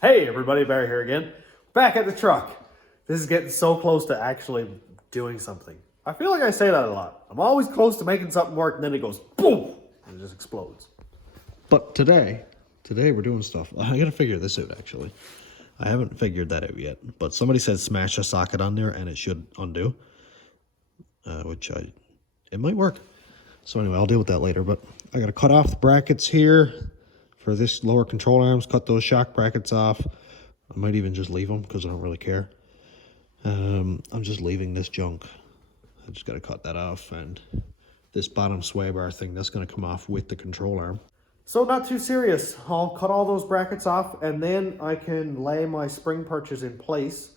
Hey everybody, Barry here again. Back at the truck. This is getting so close to actually doing something. I feel like I say that a lot. I'm always close to making something work and then it goes boom and it just explodes. But today we're doing stuff. I gotta figure this out actually. I haven't figured that out yet. But somebody said smash a socket on there and it should undo. It might work. So anyway, I'll deal with that later. But I gotta cut off the brackets here for this lower control arms. Cut those shock brackets off. I might even just leave them because I don't really care. I'm just leaving this junk. I just gotta cut that off, and this bottom sway bar thing, that's gonna come off with the control arm. So not too serious. I'll cut all those brackets off and then I can lay my spring perches in place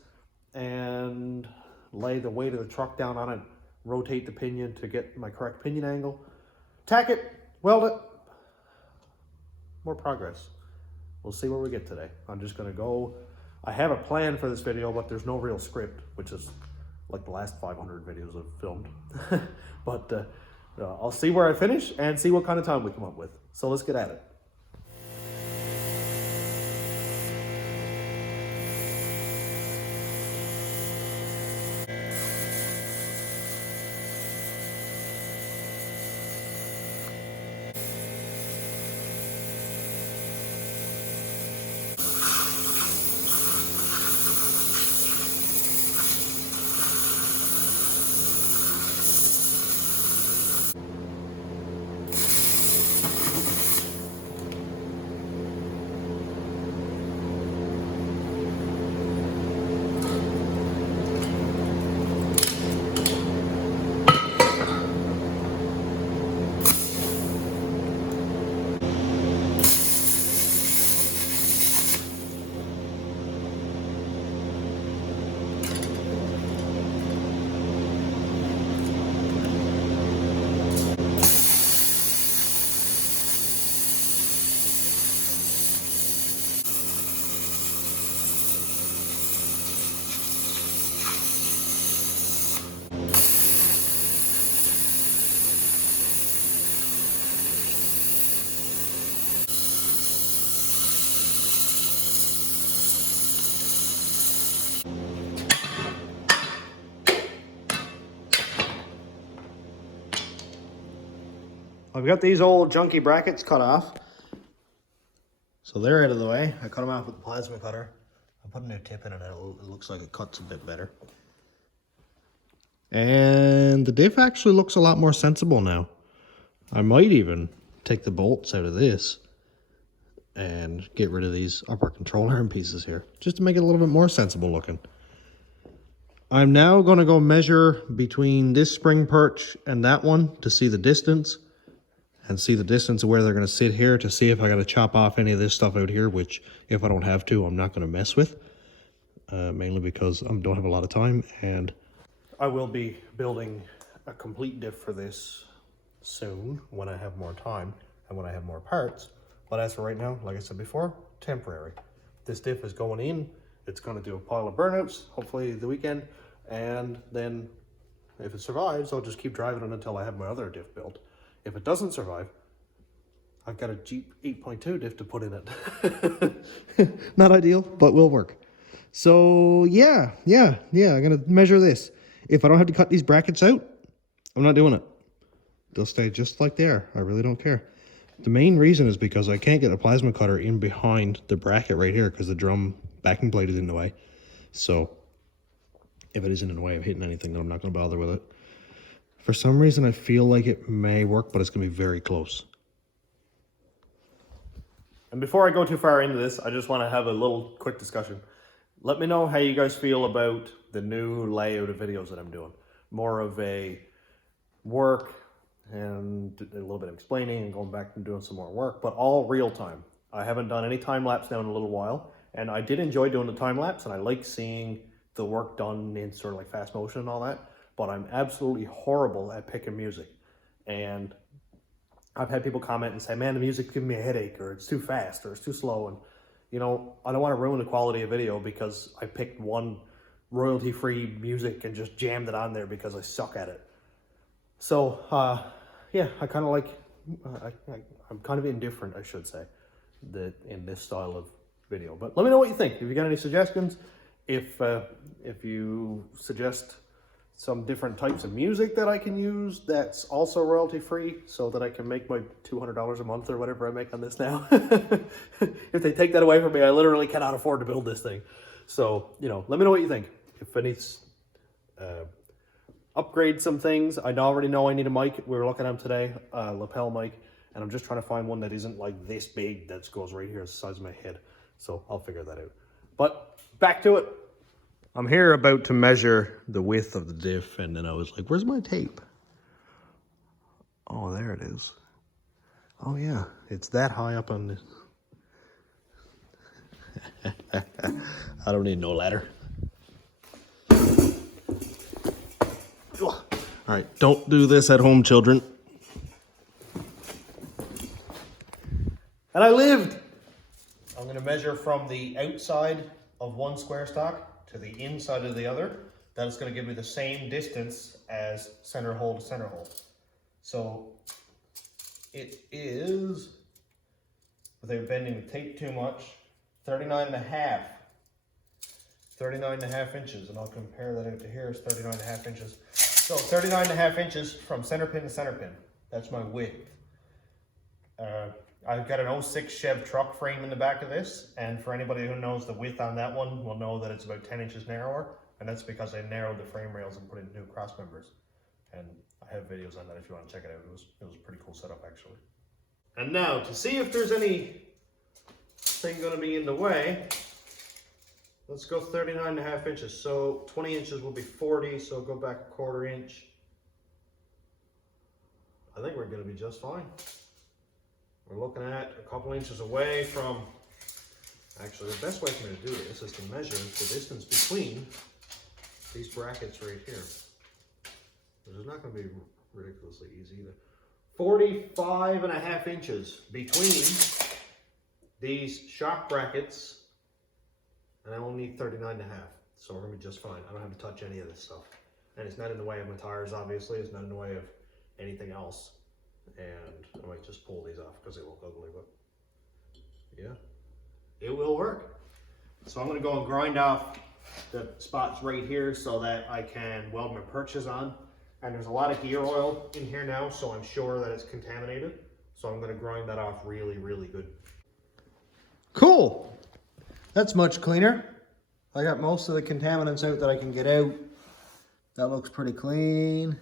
and lay the weight of the truck down on it, rotate the pinion to get my correct pinion angle, tack it, weld it. More progress. We'll see where we get today. I'm just gonna go. I have a plan for this video, but there's no real script, which is like the last 500 videos I've filmed. But I'll see where I finish and see what kind of time we come up with. So let's get at it. I've got these old junky brackets cut off. So they're out of the way. I cut them off with the plasma cutter. I put a new tip in it and it looks like it cuts a bit better. And the diff actually looks a lot more sensible now. I might even take the bolts out of this and get rid of these upper control arm pieces here, just to make it a little bit more sensible looking. I'm now going to go measure between this spring perch and that one to see the distance. And see the distance of where they're going to sit here to see if I got to chop off any of this stuff out here, which if I don't have to, I'm not going to mess with. Mainly because I don't have a lot of time, and I will be building a complete diff for this soon when I have more time and when I have more parts. But as for right now, like I said before, temporary. This diff is going in. It's going to do a pile of burnouts, hopefully the weekend. And then if it survives, I'll just keep driving it until I have my other diff built. If it doesn't survive, I've got a Jeep 8.2 diff to put in it. Not ideal, but will work. So yeah, I'm gonna measure this. If I don't have to cut these brackets out, I'm not doing it. They'll stay just like they are. I really don't care. The main reason is because I can't get a plasma cutter in behind the bracket right here because the drum backing plate is in the way. So if it isn't in the way of hitting anything, then I'm not gonna bother with it. For some reason, I feel like it may work, but it's going to be very close. And before I go too far into this, I just want to have a little quick discussion. Let me know how you guys feel about the new layout of videos that I'm doing. More of a work and a little bit of explaining and going back and doing some more work, but all real time. I haven't done any time lapse now in a little while, and I did enjoy doing the time lapse, and I like seeing the work done in sort of like fast motion and all that. But I'm absolutely horrible at picking music. And I've had people comment and say, man, the music's giving me a headache, or it's too fast, or it's too slow. And, you know, I don't want to ruin the quality of video because I picked one royalty-free music and just jammed it on there because I suck at it. So, yeah, I kind of like, I'm kind of indifferent, I should say, that in this style of video. But let me know what you think. If you got any suggestions, if you suggest some different types of music that I can use that's also royalty free, so that I can make my $200 a month or whatever I make on this now. If they take that away from me, I literally cannot afford to build this thing. So, you know, let me know what you think. If I need upgrade some things, I already know I need a mic. We were looking at them today, lapel mic, and I'm just trying to find one that isn't like this big, that goes right here, the size of my head. So I'll figure that out. But back to it. I'm here about to measure the width of the diff, and then I was like, where's my tape? Oh, there it is. Oh yeah, it's that high up on this. I don't need no ladder. All right, don't do this at home, children. And I lived. I'm gonna measure from the outside of one square stock to the inside of the other. That is going to give me the same distance as center hole to center hole. So it is, without bending the tape too much, 39.5 inches, and I'll compare that out to here is 39.5 inches. So 39.5 inches from center pin to center pin. That's my width. I've got an 06 Chev truck frame in the back of this, and for anybody who knows the width on that one will know that it's about 10 inches narrower, and that's because I narrowed the frame rails and put in new cross members. And I have videos on that if you want to check it out. It was a pretty cool setup, actually. And now, to see if there's anything going to be in the way, let's go 39.5 inches. So 20 inches will be 40, so go back a quarter inch. I think we're going to be just fine. We're looking at a couple inches away from, actually the best way for me to do this is to measure the distance between these brackets right here. Which is not going to be ridiculously easy either. 45.5 inches between these shock brackets, and I only need 39.5. So we're going to be just fine. I don't have to touch any of this stuff. And it's not in the way of my tires, obviously. It's not in the way of anything else. And I might just pull these off because they look ugly, but yeah, it will work. So I'm going to go and grind off the spots right here so that I can weld my perches on. And there's a lot of gear oil in here now, so I'm sure that it's contaminated. So I'm going to grind that off really, really good. Cool. That's much cleaner. I got most of the contaminants out that I can get out. That looks pretty clean.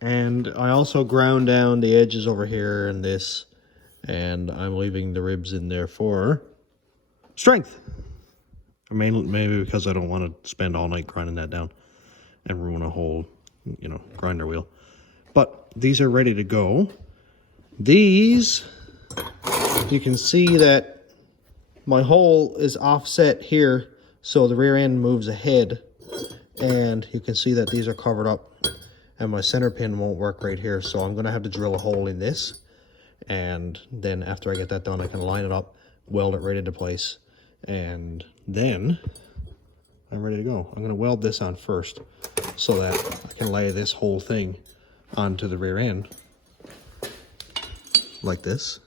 And I also ground down the edges over here and this, and I'm leaving the ribs in there for strength. I mean, maybe because I don't want to spend all night grinding that down and ruin a whole, you know, grinder wheel. But these are ready to go. These, you can see that my hole is offset here, so the rear end moves ahead, and you can see that these are covered up. And my center pin won't work right here, so I'm going to have to drill a hole in this. And then after I get that done, I can line it up, weld it right into place, and then I'm ready to go. I'm going to weld this on first so that I can lay this whole thing onto the rear end like this,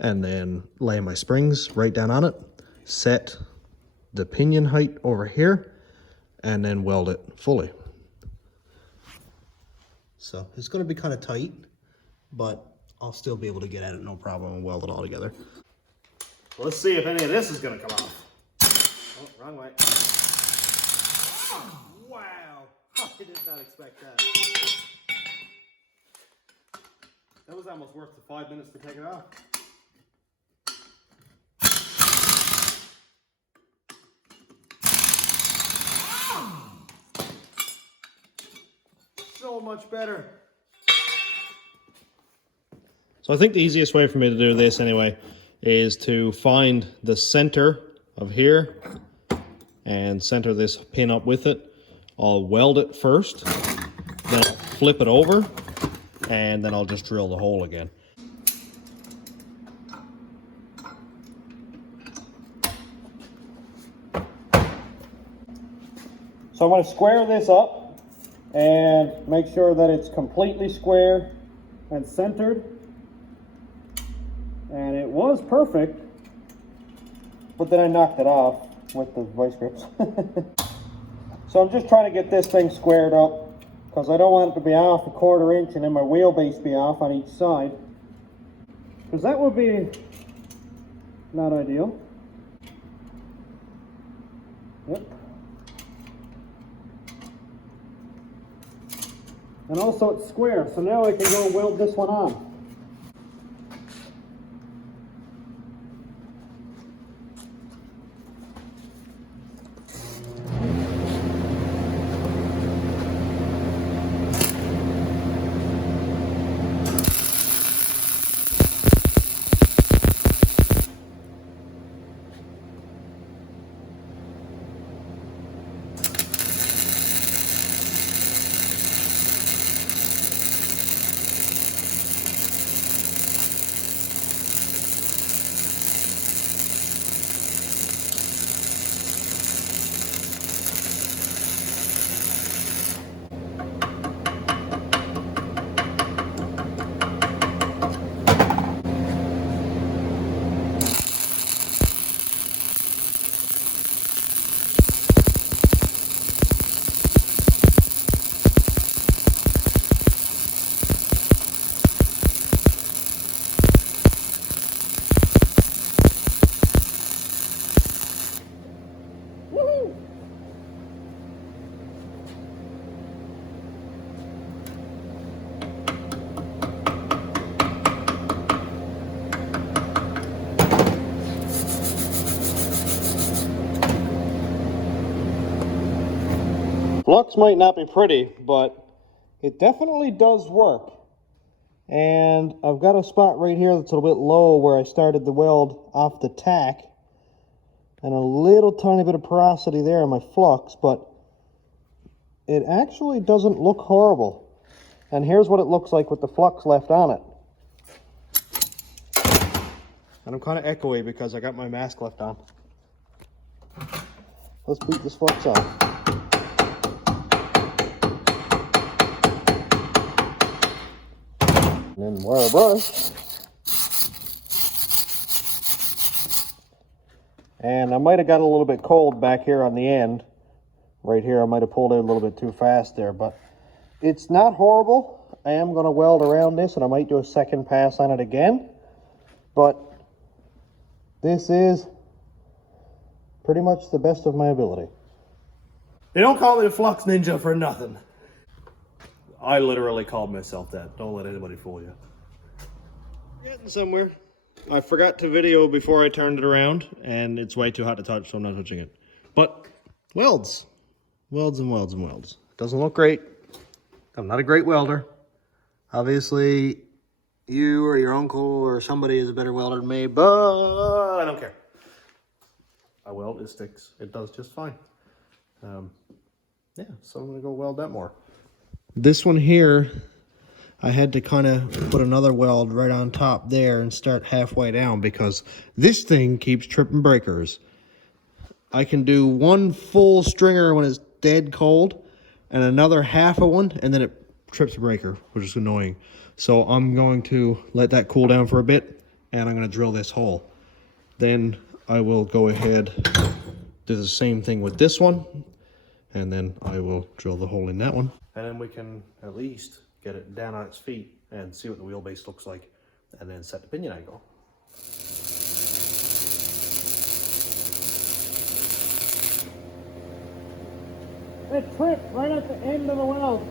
and then lay my springs right down on it, set the pinion height over here, and then weld it fully. So it's going to be kind of tight, but I'll still be able to get at it no problem and weld it all together. Let's see if any of this is going to come off. Oh, wrong way. Oh, wow. I did not expect that. That was almost worth the 5 minutes to take it off. So much better. So I think the easiest way for me to do this anyway is to find the center of here and center this pin up with it. I'll weld it first, then I'll flip it over, and then I'll just drill the hole again. So I'm going to square this up and make sure that it's completely square and centered. And it was perfect but then I knocked it off with the vice grips. So I'm just trying to get this thing squared up because I don't want it to be off a 1/4 inch and then my wheelbase be off on each side, because that would be not ideal. Yep. And also it's square, so now I can go and weld this one on. Flux might not be pretty, but it definitely does work. And I've got a spot right here that's a little bit low where I started the weld off the tack, and a little tiny bit of porosity there in my flux, but it actually doesn't look horrible. And here's what it looks like with the flux left on it. And I'm kind of echoey because I got my mask left on. Let's beat this flux off. And then wire brush. And I might have got a little bit cold back here on the end. Right here, I might have pulled it a little bit too fast there, but it's not horrible. I am going to weld around this, and I might do a second pass on it again. But this is pretty much the best of my ability. They don't call me the Flux Ninja for nothing. I literally called myself that. Don't let anybody fool you. Getting somewhere. I forgot to video before I turned it around, and it's way too hot to touch, so I'm not touching it. But welds. Welds and welds and welds. Doesn't look great. I'm not a great welder. Obviously, you or your uncle or somebody is a better welder than me, but I don't care. I weld, it sticks. It does just fine. Yeah, so I'm going to go weld that more. This one here, I had to kind of put another weld right on top there and start halfway down because this thing keeps tripping breakers. I can do one full stringer when it's dead cold and another half of one, and then it trips a breaker, which is annoying. So I'm going to let that cool down for a bit, and I'm going to drill this hole. Then I will go ahead, do the same thing with this one, and then I will drill the hole in that one. And then we can at least get it down on its feet and see what the wheelbase looks like, and then set the pinion angle. It tripped right at the end of the weld.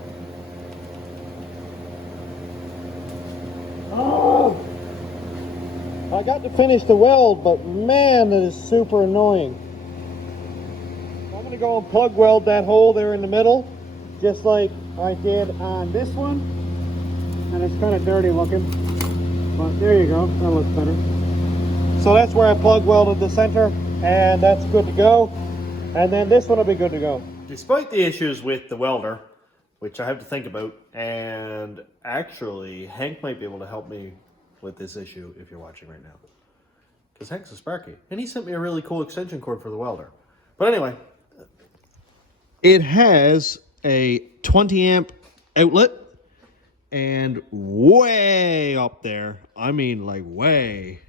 Oh! I got to finish the weld, but man, that is super annoying. I'm going to go and plug weld that hole there in the middle, just like I did on this one. And it's kind of dirty looking, but there you go, that looks better. So that's where I plug welded the center, and that's good to go. And then this one will be good to go. Despite the issues with the welder, which I have to think about, and actually Hank might be able to help me with this issue if you're watching right now. Because Hank's a Sparky, and he sent me a really cool extension cord for the welder. But anyway, it has a 20 amp outlet, and way up there, I mean like way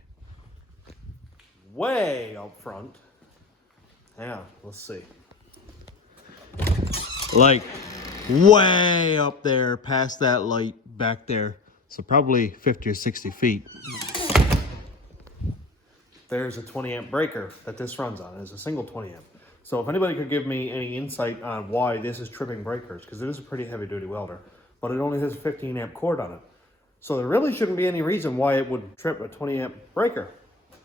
way up front. Yeah, let's see. Like way up there past that light back there. So probably 50 or 60 feet. There's a 20 amp breaker that this runs on. It's a single 20 amp. So if anybody could give me any insight on why this is tripping breakers, because it is a pretty heavy duty welder, but it only has a 15 amp cord on it. So there really shouldn't be any reason why it would trip a 20 amp breaker.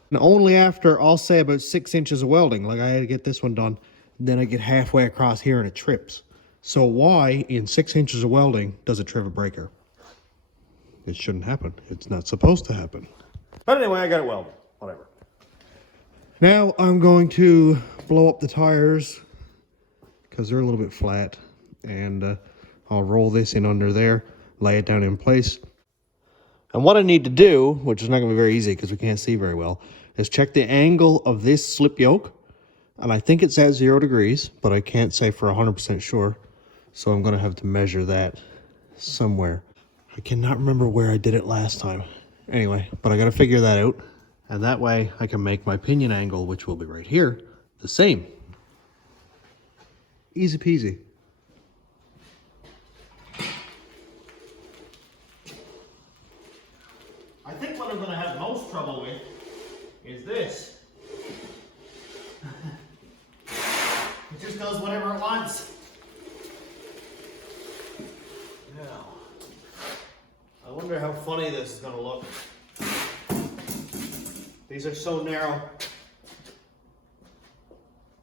And only after, I'll say, about 6 inches of welding, like I had to get this one done, then I get halfway across here and it trips. So why, in 6 inches of welding, does it trip a breaker? It shouldn't happen. It's not supposed to happen. But anyway, I got it welded. Whatever. Now I'm going to blow up the tires because they're a little bit flat, and I'll roll this in under there, lay it down in place. And what I need to do, which is not going to be very easy because we can't see very well, is check the angle of this slip yoke. And I think it's at 0 degrees, but I can't say for 100% sure. So I'm going to have to measure that somewhere. I cannot remember where I did it last time. Anyway, but I got to figure that out. And that way I can make my pinion angle, which will be right here, the same. Easy peasy. I think what I'm going to have most trouble with is this. It just does whatever it wants. Now, I wonder how funny this is going to look. These are so narrow.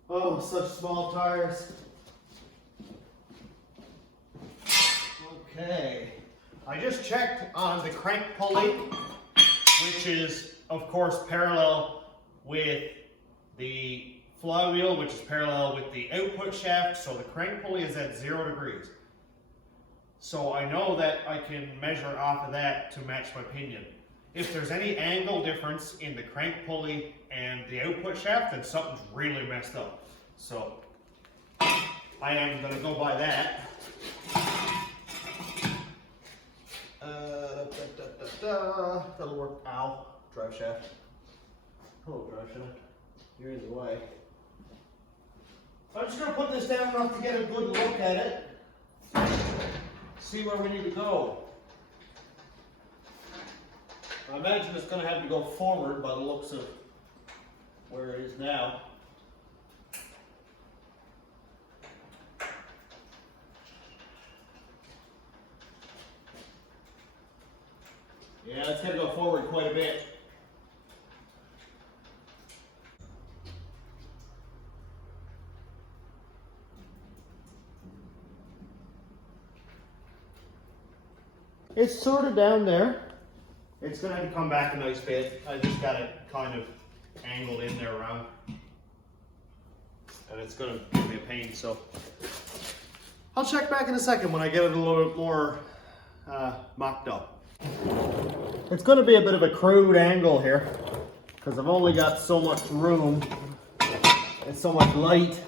Oh, such small tires. Okay. I just checked on the crank pulley, which is, of course, parallel with the flywheel, which is parallel with the output shaft. So the crank pulley is at 0 degrees. So I know that I can measure off of that to match my pinion. If there's any angle difference in the crank pulley and the output shaft, then something's really messed up. So I am going to go by that. That'll work. Ow. Drive shaft. Hello, drive shaft. You're in the way. I'm just going to put this down enough to get a good look at it. See where we need to go. I imagine it's going to have to go forward by the looks of where it is now. Yeah, it's going to go forward quite a bit. It's sort of down there. It's going to have to come back a nice bit. I just got it kind of angled in there around. And it's going to give me a pain, so I'll check back in a second when I get it a little bit more mocked up. It's going to be a bit of a crude angle here because I've only got so much room and so much light.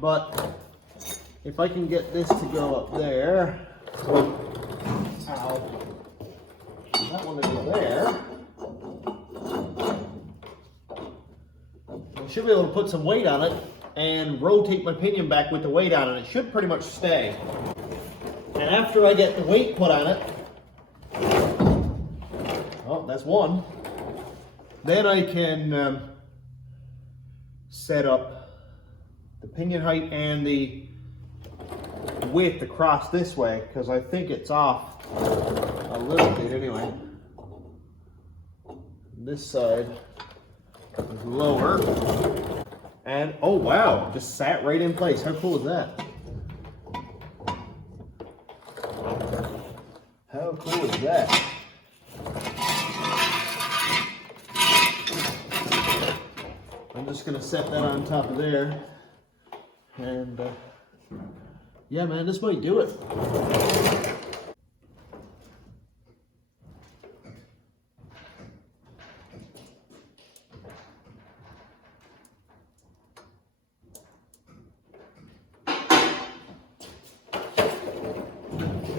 But if I can get this to go up there, ow, that one to go there, I should be able to put some weight on it and rotate my pinion back with the weight on it. It should pretty much stay. And after I get the weight put on it, oh, that's one, then I can set up the pinion height and the width across this way, because I think it's off a little bit anyway. This side is lower. And oh wow, just sat right in place. How cool is that? How cool is that? I'm just gonna set that on top of there. And yeah, man, this might do it.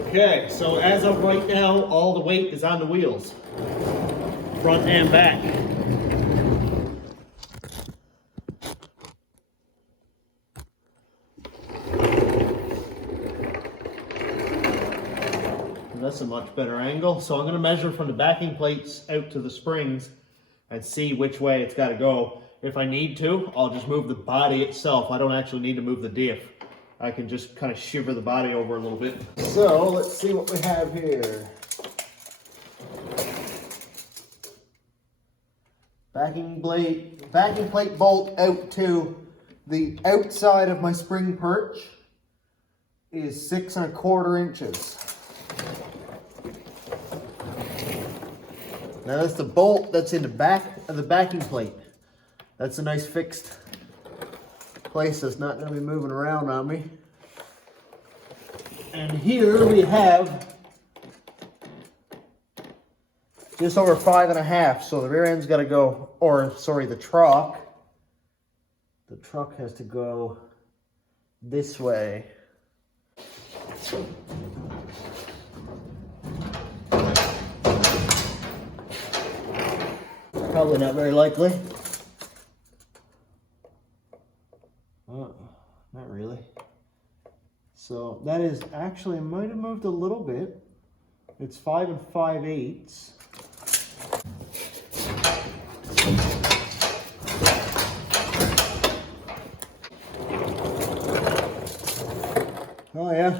Okay, so as of right now, all the weight is on the wheels, front and back. that's a much better angle. So I'm going to measure from the backing plates out to the springs and see which way it's got to go. If I need to, I'll just move the body itself. I don't actually need to move the diff. I can just kind of shiver the body over a little bit. So let's see what we have here. Backing plate bolt out to the outside of my spring perch is 6 1/4 inches. Now that's the bolt that's in the back of the backing plate. That's a nice fixed place that's not going to be moving around on me. And here we have just over 5 1/2. So the rear end's got to go, or sorry, the truck. The truck has to go this way. Probably not very likely. Not really. So that is actually, I might have moved a little bit. It's 5 5/8. Oh yeah.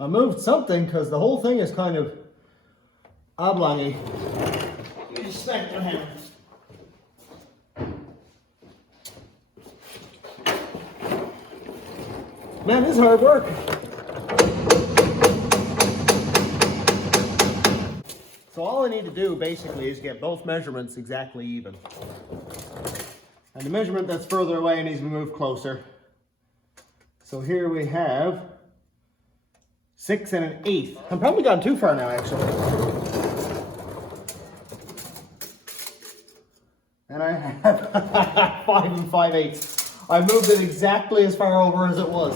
I moved something because the whole thing is kind of oblongy. You just smack the hammer. Man, this is hard work. So all I need to do basically is get both measurements exactly even. And the measurement that's further away needs to be moved closer. So here we have 6 1/8. I'm probably gone too far now, actually. And I have 5 5/8. I moved it exactly as far over as it was.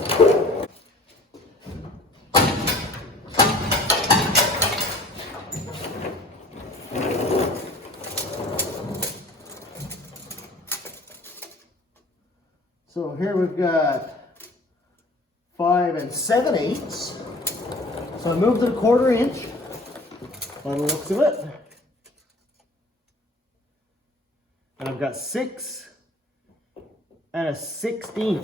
So here we've got 5 7/8. So I moved it 1/4 inch by the looks of it. And I've got 6 1/16.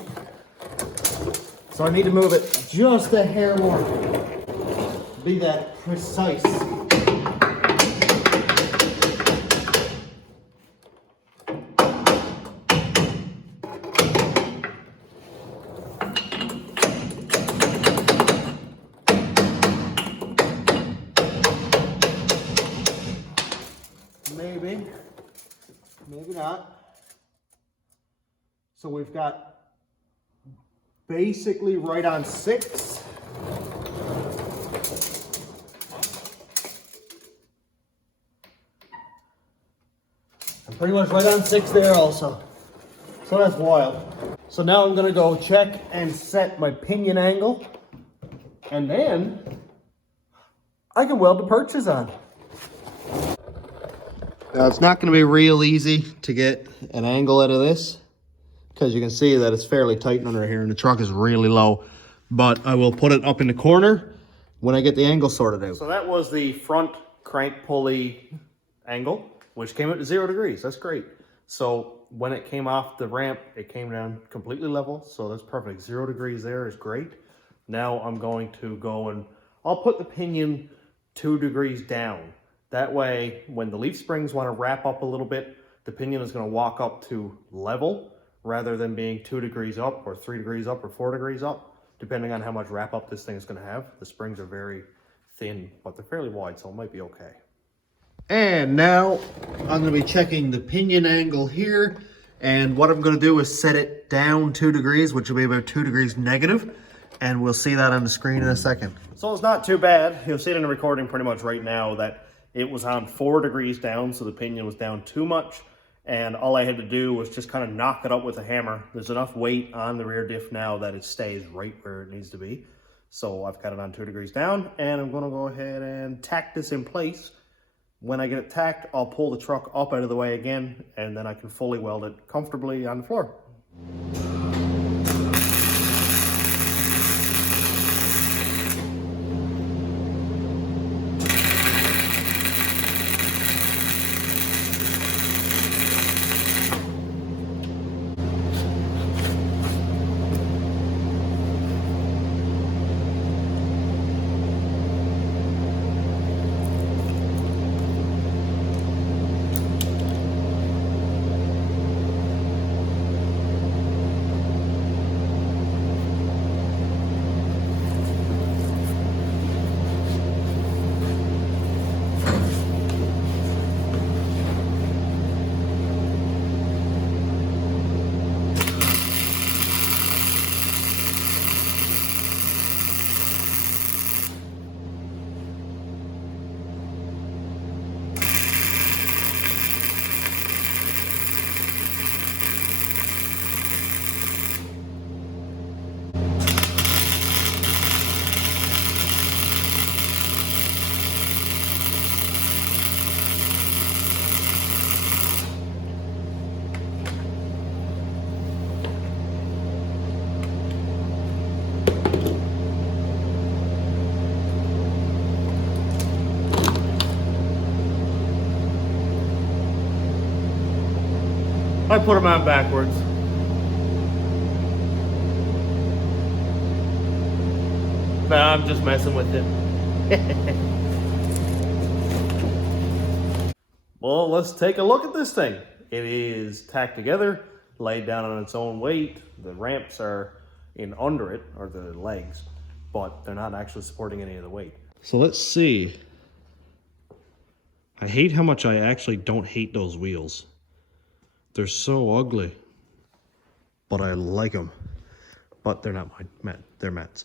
So I need to move it just a hair more to be that precise. Maybe not. So we've got basically right on 6. I'm pretty much right on 6 there also. So that's wild. So now I'm gonna go check and set my pinion angle, and then I can weld the perches on. Now it's not going to be real easy to get an angle out of this because you can see that it's fairly tight under here and the truck is really low, but I will put it up in the corner when I get the angle sorted out. So that was the front crank pulley angle, which came out to 0 degrees. That's great. So when it came off the ramp, it came down completely level. So that's perfect. 0 degrees there is great. Now I'm going to go and I'll put the pinion 2 degrees down. That way, when the leaf springs want to wrap up a little bit, the pinion is going to walk up to level rather than being 2 degrees up or 3 degrees up or 4 degrees up, depending on how much wrap up this thing is going to have. The springs are very thin, but they're fairly wide, so it might be okay. And now I'm going to be checking the pinion angle here. And what I'm going to do is set it down 2 degrees, which will be about 2 degrees negative. And we'll see that on the screen in a second. So it's not too bad. You'll see it in the recording pretty much right now that it was on 4 degrees down, so the pinion was down too much. And all I had to do was just kind of knock it up with a hammer. There's enough weight on the rear diff now that it stays right where it needs to be. So I've got it on 2 degrees down, and I'm going to go ahead and tack this in place. When I get it tacked, I'll pull the truck up out of the way again, and then I can fully weld it comfortably on the floor. I put them on backwards. Nah, I'm just messing with it. Well, let's take a look at this thing. It is tacked together, laid down on its own weight. The ramps are in under it, or the legs, but they're not actually supporting any of the weight. So let's see. I hate how much I actually don't hate those wheels. They're so ugly, but I like them. But they're not mine, they're Matt's.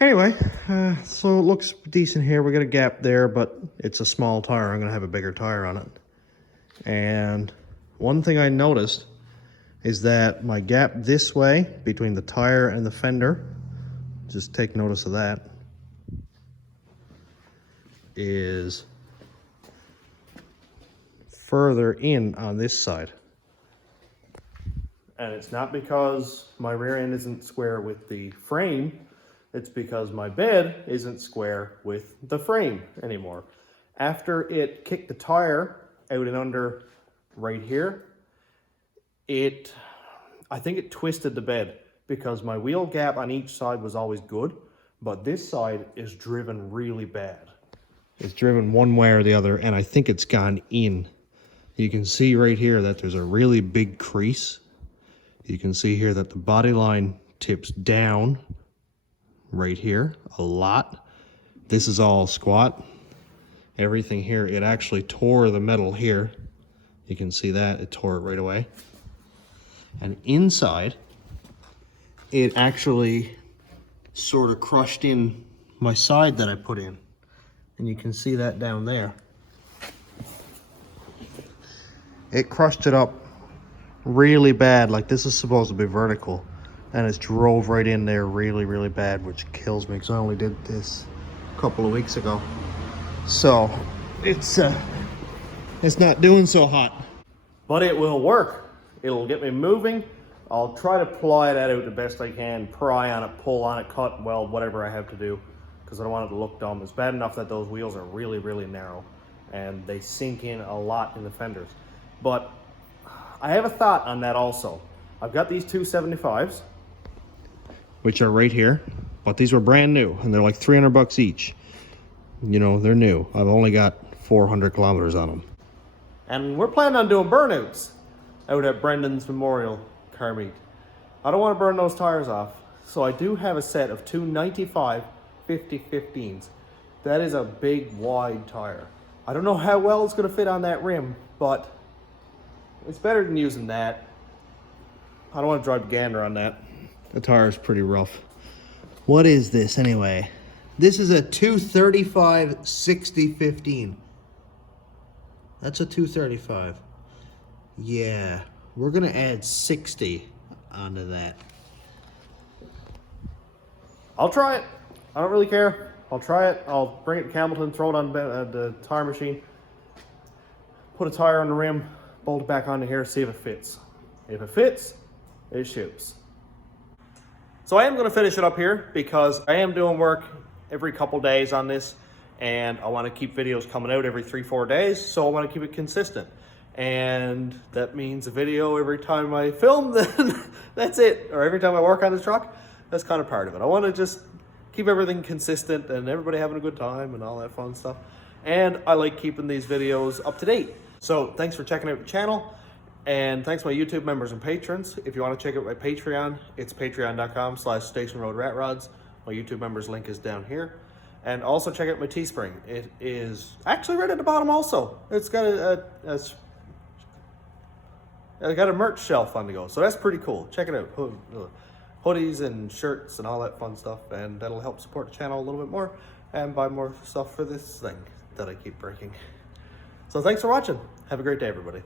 Anyway, so it looks decent here. We got a gap there, but it's a small tire. I'm gonna have a bigger tire on it. And one thing I noticed is that my gap this way between the tire and the fender, just take notice of that, is further in on this side. And it's not because my rear end isn't square with the frame, it's because my bed isn't square with the frame anymore. After it kicked the tire out and under right here, I think it twisted the bed, because my wheel gap on each side was always good, but this side is driven really bad. It's driven one way or the other, and I think it's gone in. You can see right here that there's a really big crease. You can see here that the body line tips down right here a lot. This is all squat. Everything here, it actually tore the metal here. You can see that, it tore it right away. And inside, it actually sort of crushed in my side that I put in. And you can see that down there. It crushed it up really bad. Like, this is supposed to be vertical, and it's drove right in there really, really bad, which kills me because I only did this a couple of weeks ago. So it's not doing so hot, but it will work. It'll get me moving. I'll try to ply that out the best I can, pry on it, pull on it, cut, weld, whatever I have to do, because I don't want it to look dumb. It's bad enough that those wheels are really, really narrow and they sink in a lot in the fenders. But I have a thought on that also. I've got these 275s, which are right here, but these were brand new and they're like 300 bucks each. You know, they're new. I've only got 400 kilometers on them. And we're planning on doing burnouts out at Brendan's Memorial Car Meet. I don't want to burn those tires off, so I do have a set of two 95 50-15s. That is a big, wide tire. I don't know how well it's going to fit on that rim, but it's better than using that. I don't want to drive gander on that. The tire is pretty rough. What is this anyway? This is a 235 60-15. That's a 235. Yeah, we're gonna add 60 onto that. I'll try it. I don't really care. I'll try it. I'll bring it to Campbellton, throw it on the tire machine, put a tire on the rim, bolt it back onto here, see if it fits. If it fits, it shoots. So I am going to finish it up here because I am doing work every couple days on this, and I want to keep videos coming out every 3-4 days, so I want to keep it consistent. And that means a video every time I film, then that's it. Or every time I work on the truck, that's kind of part of it. I want to just keep everything consistent and everybody having a good time and all that fun stuff. And I like keeping these videos up to date. So thanks for checking out the channel. And thanks to my YouTube members and patrons. If you want to check out my Patreon, it's patreon.com/stationroadratrods. My YouTube members link is down here. And also check out my Teespring. It is actually right at the bottom also. It's got a merch shelf on the go. So that's pretty cool. Check it out. Hoodies and shirts and all that fun stuff. And that'll help support the channel a little bit more. And buy more stuff for this thing that I keep breaking. So thanks for watching. Have a great day, everybody.